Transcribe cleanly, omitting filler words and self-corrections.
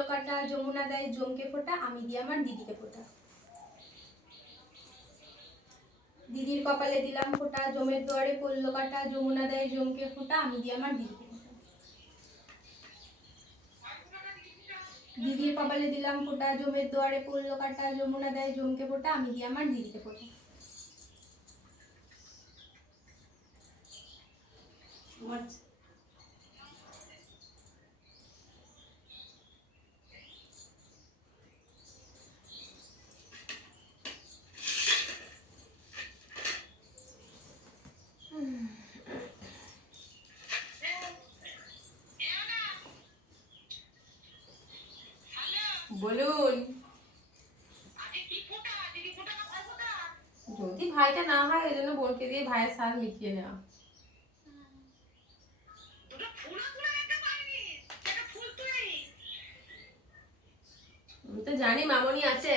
পড়লো কাটা, যমুনা দেয় জমকে ফোঁটা, আমি দিই আমার দিদিকে ফোঁটা। দিদির কপালে দিলাম ফোঁটা, জমের দুয়ারে পড়লো কাটা, যমুনা দেয় জমকে ফোঁটা, আমি দিই আমার দিদিকে ফোঁটা। দিদির কপালে দিলাম ফোঁটা, জমের দুয়ারে পড়লো কাটা, যমুনা দেয় জমকে ফোঁটা, আমি দিই আমার দিদিকে ফোঁটা। বলুন। যদি ভাইটা না হয় ওই জন্য বোনকে দিয়ে ভাইয়ের সাথ মিটিয়ে নেওয়া। আমি তো জানি মামনি আছে।